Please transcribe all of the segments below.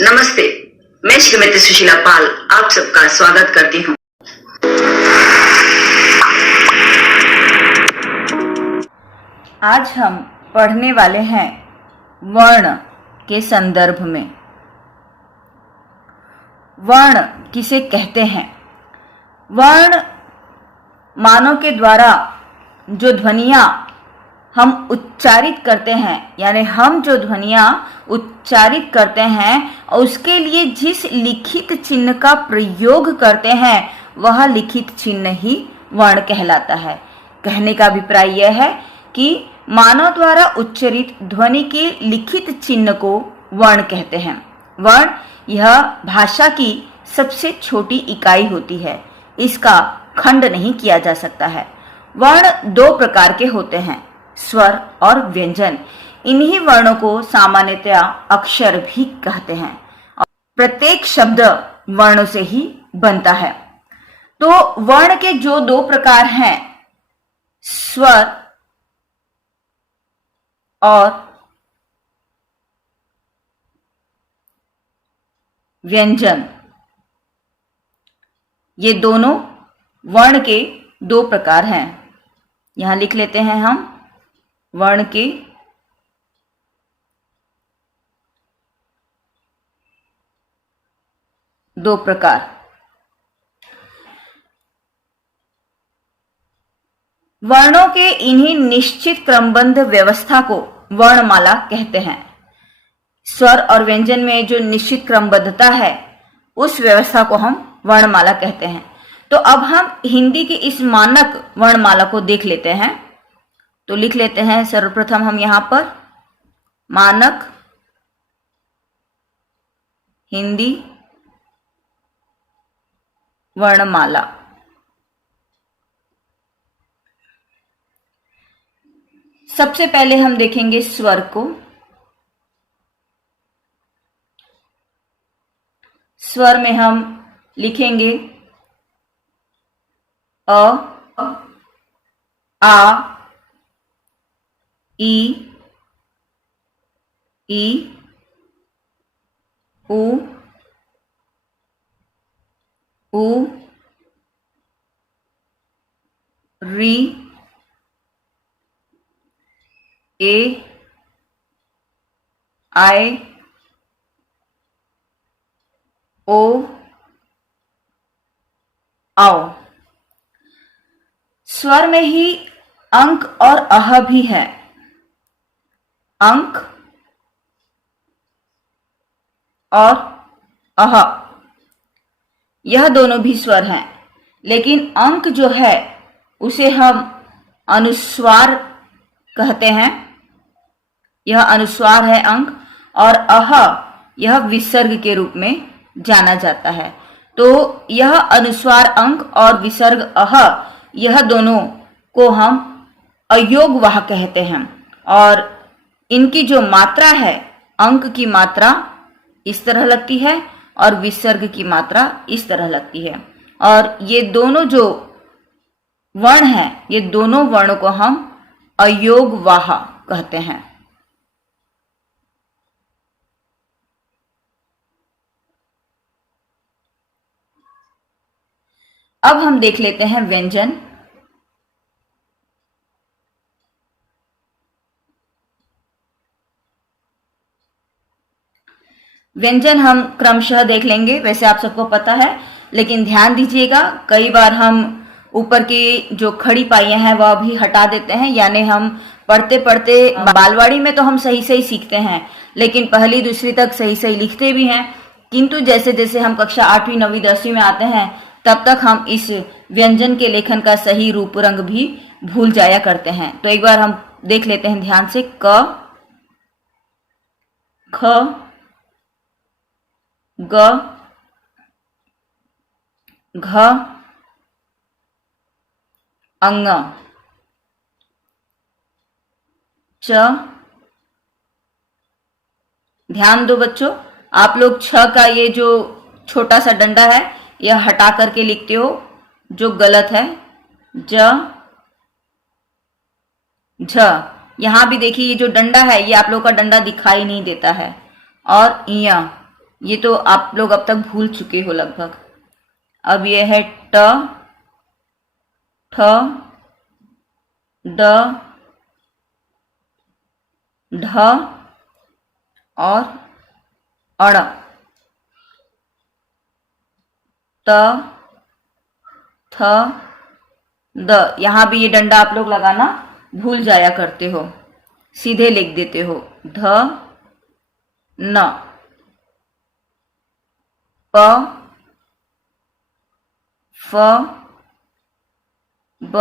नमस्ते, मैं श्रीमती सुशीला पाल आप सबका स्वागत करती हूँ। आज हम पढ़ने वाले हैं वर्ण के संदर्भ में। वर्ण किसे कहते हैं? वर्ण मानव के द्वारा जो ध्वनियाँ हम उच्चारित करते हैं, यानी हम जो ध्वनियाँ उच्चारित करते हैं उसके लिए जिस लिखित चिन्ह का प्रयोग करते हैं वह लिखित चिन्ह ही वर्ण कहलाता है। कहने का अभिप्राय यह है कि मानव द्वारा उच्चारित ध्वनि के लिखित चिन्ह को वर्ण कहते हैं। वर्ण यह भाषा की सबसे छोटी इकाई होती है, इसका खंड नहीं किया जा सकता है। वर्ण दो प्रकार के होते हैं, स्वर और व्यंजन। इन्हीं वर्णों को सामान्यतया अक्षर भी कहते हैं। प्रत्येक शब्द वर्णों से ही बनता है। तो वर्ण के जो दो प्रकार हैं, स्वर और व्यंजन, ये दोनों वर्ण के दो प्रकार हैं। यहां लिख लेते हैं हम वर्ण के दो प्रकार। वर्णों के इन्हीं निश्चित क्रमबद्ध व्यवस्था को वर्णमाला कहते हैं। स्वर और व्यंजन में जो निश्चित क्रमबद्धता है उस व्यवस्था को हम वर्णमाला कहते हैं। तो अब हम हिंदी की इस मानक वर्णमाला को देख लेते हैं। तो लिख लेते हैं सर्वप्रथम हम यहां पर मानक हिंदी वर्णमाला। सबसे पहले हम देखेंगे स्वर को। स्वर में हम लिखेंगे अ, आ, ई, उ, री, ए, आई, ओ, आओ। स्वर में ही अंक और अह भी है। अंक और अह, यह दोनों भी स्वर हैं, लेकिन अंक जो है उसे हम अनुस्वार कहते हैं। यह अनुस्वार है अंक, और अह यह विसर्ग के रूप में जाना जाता है। तो यह अनुस्वार अंक और विसर्ग अह, यह दोनों को हम अयोगवाह कहते हैं। और इनकी जो मात्रा है, अंक की मात्रा इस तरह लगती है और विसर्ग की मात्रा इस तरह लगती है। और ये दोनों जो वर्ण हैं, ये दोनों वर्णों को हम अयोगवाह कहते हैं। अब हम देख लेते हैं व्यंजन। व्यंजन हम क्रमशः देख लेंगे, वैसे आप सबको पता है, लेकिन ध्यान दीजिएगा कई बार हम ऊपर की जो खड़ी पाइयां हैं वह भी हटा देते हैं। यानी हम पढ़ते पढ़ते बालवाड़ी में तो हम सही सही सीखते हैं, लेकिन पहली दूसरी तक सही सही लिखते भी हैं, किंतु जैसे जैसे हम कक्षा 8वीं 9वीं 10वीं में आते हैं तब तक हम इस व्यंजन के लेखन का सही रूप रंग भी भूल जाया करते हैं। तो एक बार हम देख लेते हैं ध्यान से। क, ख, ग, घ, अंग, च। ध्यान दो बच्चों, आप लोग छ का ये जो छोटा सा डंडा है यह हटा करके लिखते हो, जो गलत है। ज, झ, यहां भी देखिए ये जो डंडा है ये आप लोग का डंडा दिखाई नहीं देता है। और इया, ये तो आप लोग अब तक भूल चुके हो लगभग। अब ये है ट, ठ, ड, ढ और अड़। त, थ, द। यहां भी ये डंडा आप लोग लगाना भूल जाया करते हो, सीधे लिख देते हो। ध, न, प, फ, ब,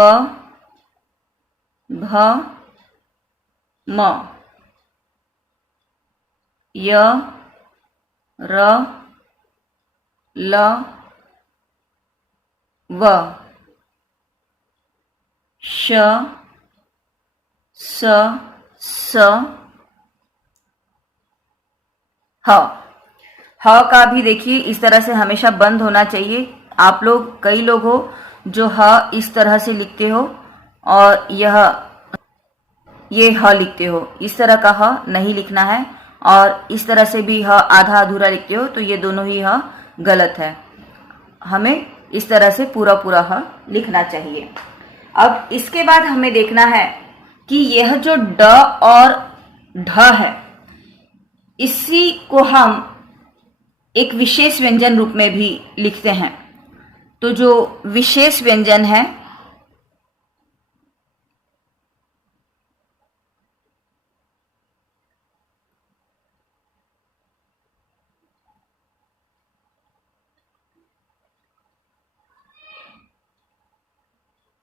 भ, म, य, र, ल, व, श, स, स, ह। ह का भी देखिए इस तरह से हमेशा बंद होना चाहिए। आप लोग कई लोग हो जो ह इस तरह से लिखते हो और ये ह लिखते हो। इस तरह का ह नहीं लिखना है, और इस तरह से भी ह आधा अधूरा लिखते हो, तो ये दोनों ही ह गलत है। हमें इस तरह से पूरा पूरा ह लिखना चाहिए। अब इसके बाद हमें देखना है कि यह जो ड और ढ है, इसी को हम एक विशेष व्यंजन रूप में भी लिखते हैं। तो जो विशेष व्यंजन है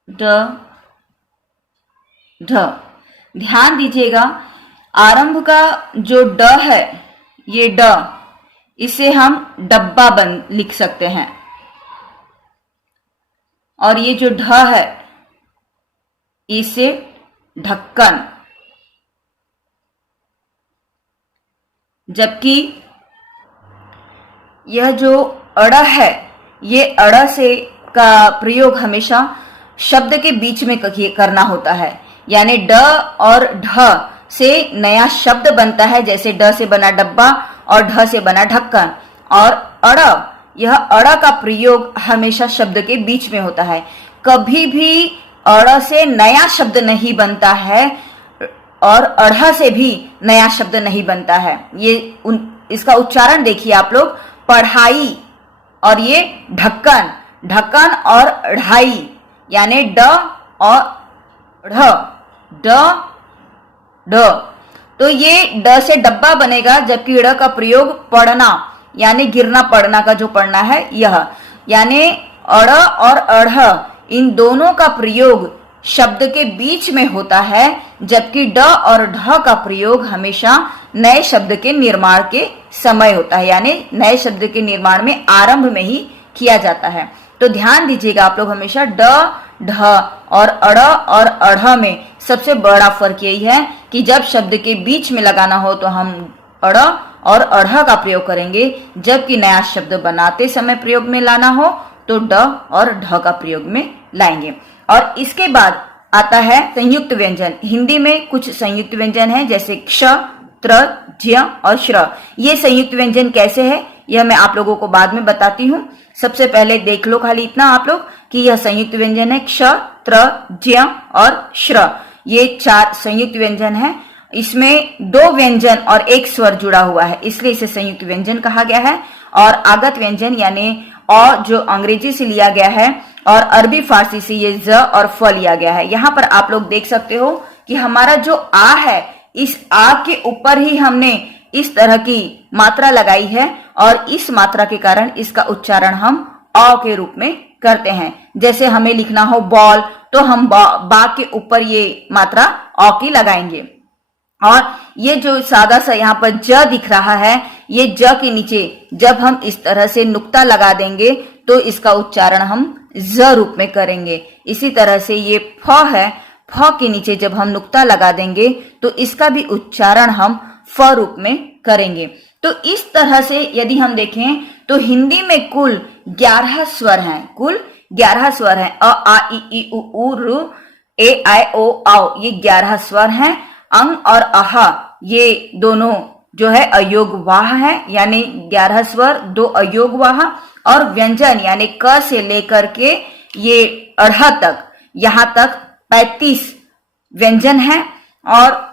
ड, ढ, ध्यान दीजिएगा आरंभ का जो ड है, ये ड, इसे हम डब्बा बंद लिख सकते हैं। और ये जो ढ है, इसे ढक्कन। जबकि यह जो अड़ है, ये अड़ से का प्रयोग हमेशा शब्द के बीच में करना होता है। यानी ड और ढ से नया शब्द बनता है, जैसे ड से बना डब्बा और ढ से बना ढक्कन। और अड़, यह अड़ का प्रयोग हमेशा शब्द के बीच में होता है। कभी भी अड़ से नया शब्द नहीं बनता है और अढ़ से भी नया शब्द नहीं बनता है। इसका उच्चारण देखिए आप लोग, पढ़ाई और ये ढक्कन, ढक्कन और ढाई, यानी ड और ढ, ड, ढ। तो ये ड से डब्बा बनेगा, जबकि ड़ का प्रयोग पढ़ना यानी गिरना पड़ना का जो पढ़ना है यह, यानी अड़ और अढ़ इन दोनों का प्रयोग शब्द के बीच में होता है, जबकि ड और ढ का प्रयोग हमेशा नए शब्द के निर्माण के समय होता है, यानी नए शब्द के निर्माण में आरंभ में ही किया जाता है। तो ध्यान दीजिएगा आप लोग, हमेशा ड, ढ और अड़ और अढ़ में सबसे बड़ा फर्क यही है कि जब शब्द के बीच में लगाना हो तो हम अड़ और अढ़ का प्रयोग करेंगे, जबकि नया शब्द बनाते समय प्रयोग में लाना हो तो ड और ढ का प्रयोग में लाएंगे। और इसके बाद आता है संयुक्त व्यंजन। हिंदी में कुछ संयुक्त व्यंजन है, जैसे क्ष, त्र, ज्य और श्र। ये संयुक्त व्यंजन कैसे है यह मैं आप लोगों को बाद में बताती हूँ। सबसे पहले देख लो खाली इतना आप लोग कि यह संयुक्त व्यंजन है क्ष, त्र, ज्य और श्र। ये 4 संयुक्त व्यंजन है। इसमें 2 व्यंजन और 1 स्वर जुड़ा हुआ है, इसलिए इसे संयुक्त व्यंजन कहा गया है। और आगत व्यंजन यानी अ जो अंग्रेजी से लिया गया है और अरबी फारसी से ये ज और फ लिया गया है। यहाँ पर आप लोग देख सकते हो कि हमारा जो आ है, इस आ के ऊपर ही हमने इस तरह की मात्रा लगाई है और इस मात्रा के कारण इसका उच्चारण हम अ के रूप में करते हैं। जैसे हमें लिखना हो बॉल तो हम बा के ऊपर ये मात्रा अ की लगाएंगे। और ये जो सादा सा यहाँ पर ज दिख रहा है, ये ज के नीचे जब हम इस तरह से नुक्ता लगा देंगे तो इसका उच्चारण हम ज रूप में करेंगे। इसी तरह से ये फ है, फ के नीचे जब हम नुक्ता लगा देंगे तो इसका भी उच्चारण हम फ रूप में करेंगे। तो इस तरह से यदि हम देखें तो हिंदी में कुल 11 स्वर हैं, कुल 11 स्वर हैं। अ, आ, इ, ई, उ, ऋ, ए, आई, ओ, औ, ये 11 स्वर हैं। अंग और अहा ये दोनों जो है अयोगवाह है, यानी 11 स्वर, 2 अयोगवाह, और व्यंजन यानी क से लेकर के ये अढ़ तक, यहां तक 35 व्यंजन है, और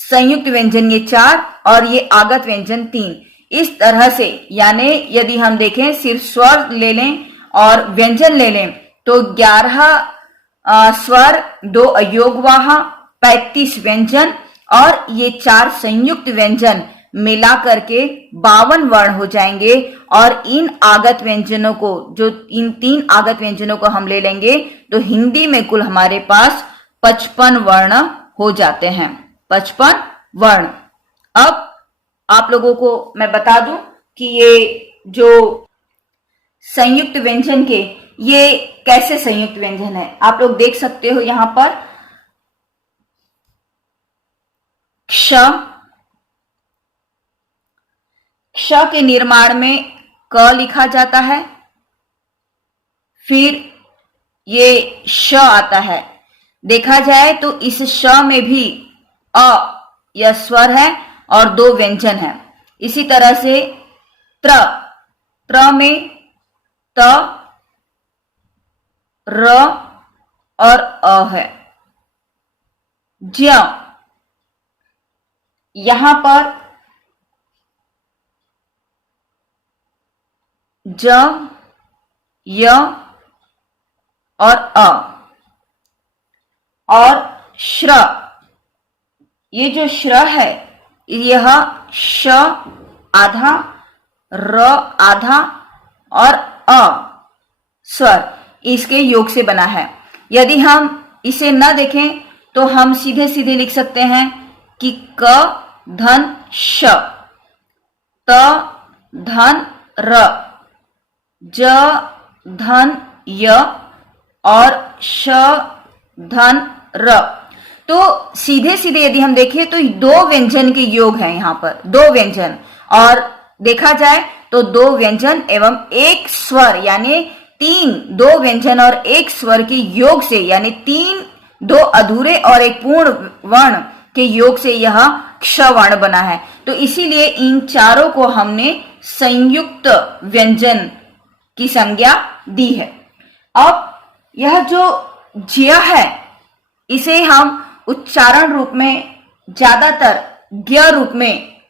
संयुक्त व्यंजन ये 4 और ये आगत व्यंजन 3। इस तरह से यानी यदि हम देखें सिर्फ स्वर ले लें और व्यंजन ले लें तो 11 स्वर, 2 अयोगवाह, 35 व्यंजन और ये 4 संयुक्त व्यंजन मिला करके 52 वर्ण हो जाएंगे। और इन आगत व्यंजनों को, जो इन 3 आगत व्यंजनों को हम ले लेंगे तो हिंदी में कुल हमारे पास 55 वर्ण हो जाते हैं, 55 वर्ण। अब आप लोगों को मैं बता दूं कि ये जो संयुक्त व्यंजन के, ये कैसे संयुक्त व्यंजन है। आप लोग देख सकते हो यहां पर क्ष, क्ष के निर्माण में क लिखा जाता है, फिर ये श आता है। देखा जाए तो इस श में भी अ यह स्वर है और 2 व्यंजन है। इसी तरह से त्र, त्र में त, र और अ है। ज्य, यहां पर ज, य और अ। और श्र, ये जो श्र है यह श आधा, र आधा और अ स्वर इसके योग से बना है। यदि हम इसे न देखें तो हम सीधे सीधे लिख सकते हैं कि क धन श, त धन र, ज धन य और श धन र। तो सीधे सीधे यदि हम देखें तो 2 व्यंजन के योग हैं यहाँ पर, 2 व्यंजन। और देखा जाए तो 2 व्यंजन एवं 1 स्वर यानी 2 व्यंजन और 1 स्वर के योग से, यानी 2 अधूरे और 1 पूर्ण वर्ण के योग से यह क्ष वर्ण बना है। तो इसीलिए इन चारों को हमने संयुक्त व्यंजन की संज्ञा दी है। अब यह जो ज्य है इसे हम उच्चारण रूप में ज्यादातर ज्ञ रूप में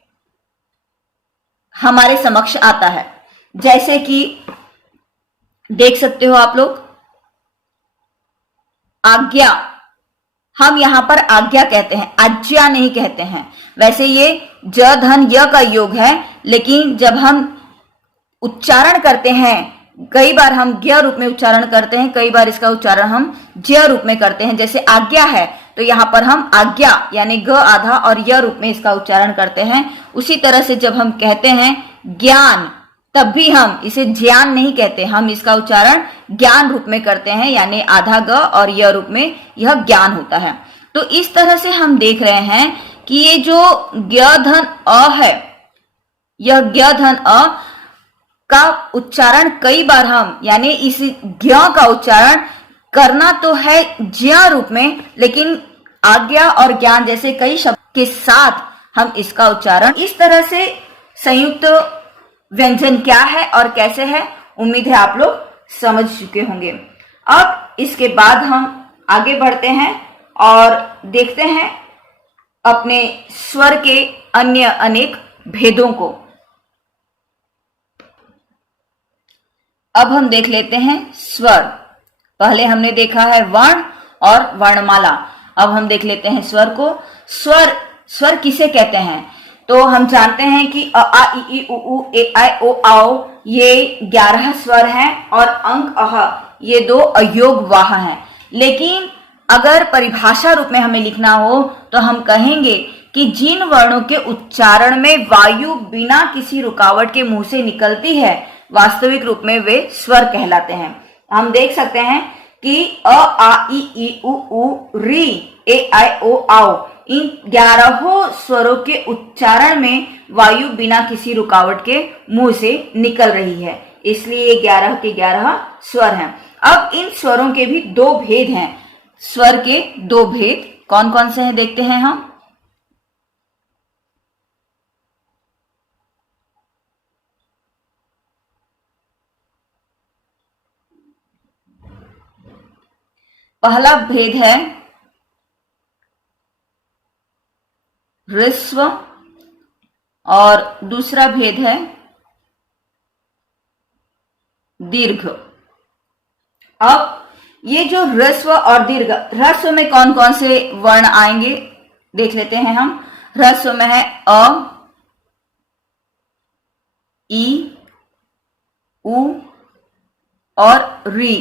हमारे समक्ष आता है। जैसे कि देख सकते हो आप लोग, आज्ञा, हम यहां पर आज्ञा कहते हैं, आज्ञा नहीं कहते हैं। वैसे ये ज धन य का योग है, लेकिन जब हम उच्चारण करते हैं, कई बार हम ज्ञ रूप में उच्चारण करते हैं, कई बार इसका उच्चारण हम ज्य रूप में करते हैं। जैसे आज्ञा है तो यहां पर हम आज्ञा यानी ग आधा और य रूप में इसका उच्चारण करते हैं। उसी तरह से जब हम कहते हैं ज्ञान, तब भी हम इसे ज्ञान नहीं कहते, हम इसका उच्चारण ज्ञान रूप में करते हैं, यानी आधा ग और य रूप में यह ज्ञान होता है। तो इस तरह से हम देख रहे हैं कि ये जो ज्ञ धन अ है, यह ज्ञ धन अ का उच्चारण कई बार हम, यानी इस ज्ञ का उच्चारण करना तो है ज्ञ रूप में, लेकिन आज्ञा और ज्ञान जैसे कई शब्द के साथ हम इसका उच्चारण, इस तरह से संयुक्त व्यंजन क्या है और कैसे है, उम्मीद है आप लोग समझ चुके होंगे। अब इसके बाद हम आगे बढ़ते हैं और देखते हैं अपने स्वर के अन्य अनेक भेदों को। अब हम देख लेते हैं स्वर। पहले हमने देखा है वर्ण और वर्णमाला, अब हम देख लेते हैं स्वर को। स्वर किसे कहते हैं? तो हम जानते हैं कि अ आ इ ई उ ऊ ए ऐ ओ आओ ये 11 स्वर हैं और अंक अह ये 2 अयोग वाह हैं। लेकिन अगर परिभाषा रूप में हमें लिखना हो तो हम कहेंगे कि जिन वर्णों के उच्चारण में वायु बिना किसी रुकावट के मुंह से निकलती है, वास्तविक रूप में वे स्वर कहलाते हैं। हम देख सकते हैं कि अ आ इ ई उ ऊ री ए ऐ ओ आओ इन 11 स्वरों के उच्चारण में वायु बिना किसी रुकावट के मुंह से निकल रही है, इसलिए 11 के 11 स्वर हैं। अब इन स्वरों के भी 2 भेद हैं। स्वर के 2 भेद कौन कौन से हैं देखते हैं हम। पहला भेद है ह्रस्व और दूसरा भेद है दीर्घ। अब ये जो ह्रस्व और दीर्घ, ह्रस्व में कौन कौन से वर्ण आएंगे देख लेते हैं हम। ह्रस्व में है अ, ई, उ और री,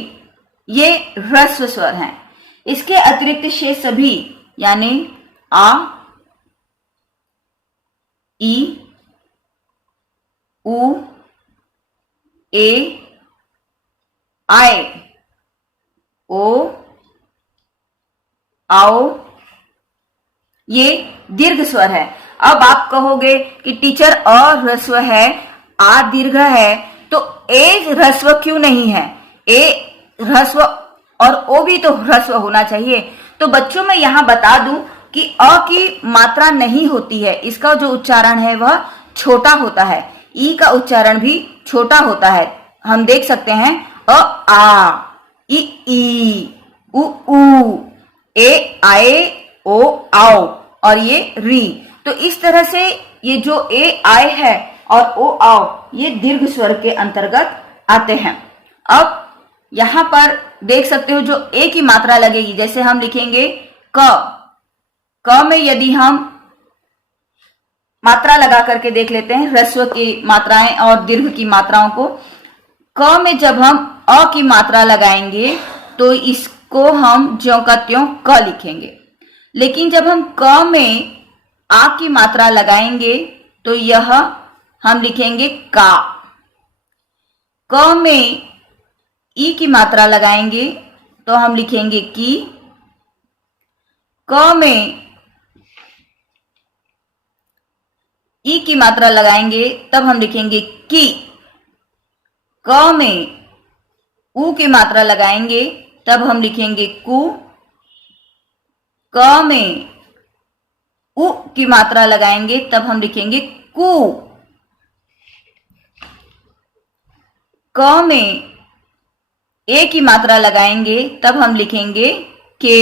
ये ह्रस्व स्वर हैं। इसके अतिरिक्त शेष सभी यानी आ, ई, उ, ए, आए, ओ, आओ, ये दीर्घ स्वर है। अब आप कहोगे कि टीचर अ ह्रस्व है, आ दीर्घ है, तो ए ह्रस्व क्यों नहीं है? ए ह्रस्व और ओ भी तो ह्रस्व होना चाहिए। तो बच्चों मैं यहां बता दूं कि अ की मात्रा नहीं होती है, इसका जो उच्चारण है वह छोटा होता है। ई का उच्चारण भी छोटा होता है। हम देख सकते हैं अ आ, ई, उ ऊ, ए आए, ओ आओ और ये री। तो इस तरह से ये जो ए आए है और ओ आओ ये दीर्घ स्वर के अंतर्गत आते हैं। अब यहां पर देख सकते हो जो ए की मात्रा लगेगी, जैसे हम लिखेंगे क में यदि हम मात्रा लगा करके देख लेते हैं ह्रस्व की मात्राएं और दीर्घ की मात्राओं को। क में जब हम अ की मात्रा लगाएंगे तो इसको हम ज्यों का त्यों क लिखेंगे, लेकिन जब हम क में आ की मात्रा लगाएंगे तो यह हम लिखेंगे का। क में ई की मात्रा लगाएंगे तो हम लिखेंगे की। क में ई की मात्रा लगाएंगे तब हम लिखेंगे की। क में उ की मात्रा लगाएंगे तब हम लिखेंगे कु। क में उ की मात्रा लगाएंगे तब हम लिखेंगे कु। क में ए की मात्रा लगाएंगे तब हम लिखेंगे के।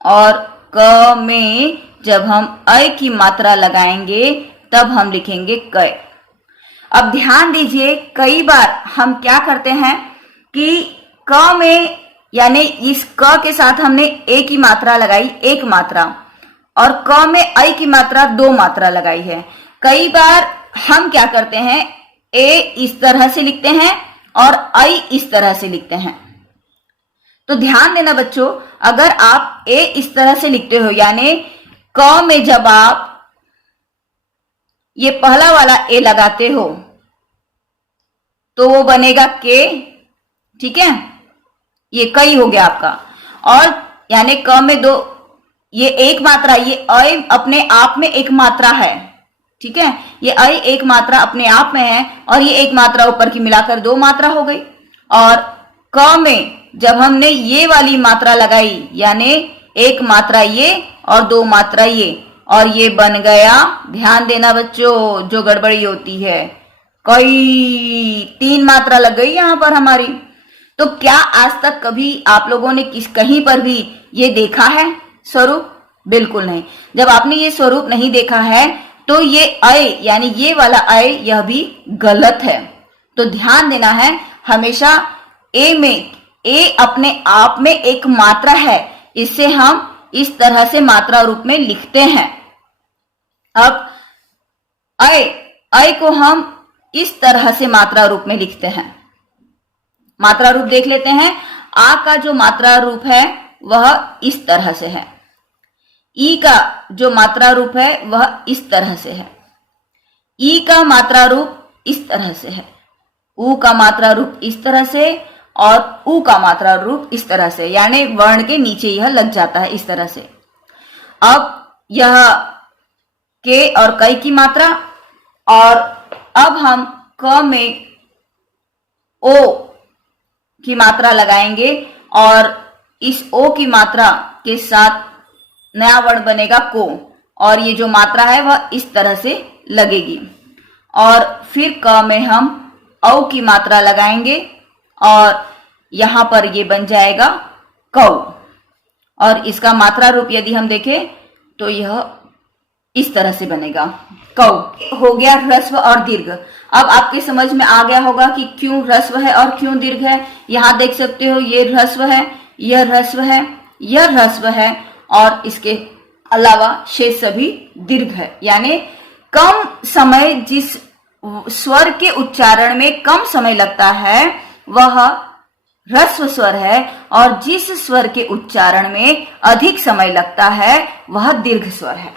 और क में जब हम अ की मात्रा लगाएंगे तब हम लिखेंगे क। अब ध्यान दीजिए, कई बार हम क्या करते हैं कि क में यानी इस क के साथ हमने ए की मात्रा लगाई एक मात्रा और क में आई की मात्रा दो मात्रा लगाई है। कई बार हम क्या करते हैं, ए इस तरह से लिखते हैं और आई इस तरह से लिखते हैं। तो ध्यान देना बच्चों, अगर आप ए इस तरह से लिखते हो यानी क में जब आप ये पहला वाला ए लगाते हो तो वो बनेगा के, ठीक है, ये कई हो गया आपका। और यानी क में दो, ये एक मात्रा, ये अ अपने आप में एक मात्रा है, ठीक है, ये अ एक मात्रा अपने आप में है और ये एक मात्रा ऊपर की मिलाकर दो मात्रा हो गई। और क में जब हमने ये वाली मात्रा लगाई यानी एक मात्रा ये और दो मात्रा ये और ये बन गया, ध्यान देना बच्चों, जो गड़बड़ी होती है कई तीन मात्रा लग गई यहां पर हमारी। तो क्या आज तक कभी आप लोगों ने कहीं पर भी ये देखा है स्वरूप? बिल्कुल नहीं। जब आपने ये स्वरूप नहीं देखा है तो ये अ यानी ये वाला अ यह भी गलत है। तो ध्यान देना है हमेशा, ए में ए अपने आप में एक मात्रा है, इससे हम इस तरह से मात्रा रूप में लिखते हैं। अब अ को हम इस तरह से मात्रा रूप में लिखते हैं। मात्रा रूप देख लेते हैं। आ का जो मात्रा रूप है वह इस तरह से है। ई का जो मात्रा रूप है वह इस तरह से है। ई का मात्रा रूप इस तरह से है। उ का मात्रा रूप इस तरह से और उ का मात्रा रूप इस तरह से, यानी वर्ण के नीचे यह लग जाता है इस तरह से। अब यह के और कई की मात्रा, और अब हम क में ओ की मात्रा लगाएंगे और इस ओ की मात्रा के साथ नया वर्ण बनेगा को, और ये जो मात्रा है वह इस तरह से लगेगी। और फिर क में हम औ की मात्रा लगाएंगे और यहां पर ये बन जाएगा कौ। और इसका मात्रा रूप यदि हम देखें तो यह इस तरह से बनेगा, कौ। हो गया ह्रस्व और दीर्घ। अब आपके समझ में आ गया होगा कि क्यों ह्रस्व है और क्यों दीर्घ है। यहां देख सकते हो ये ह्रस्व है, यह ह्रस्व है, यह ह्रस्व है और इसके अलावा शेष सभी दीर्घ है। यानी कम समय, जिस स्वर के उच्चारण में कम समय लगता है वह ह्रस्व स्वर है और जिस स्वर के उच्चारण में अधिक समय लगता है वह दीर्घ स्वर है।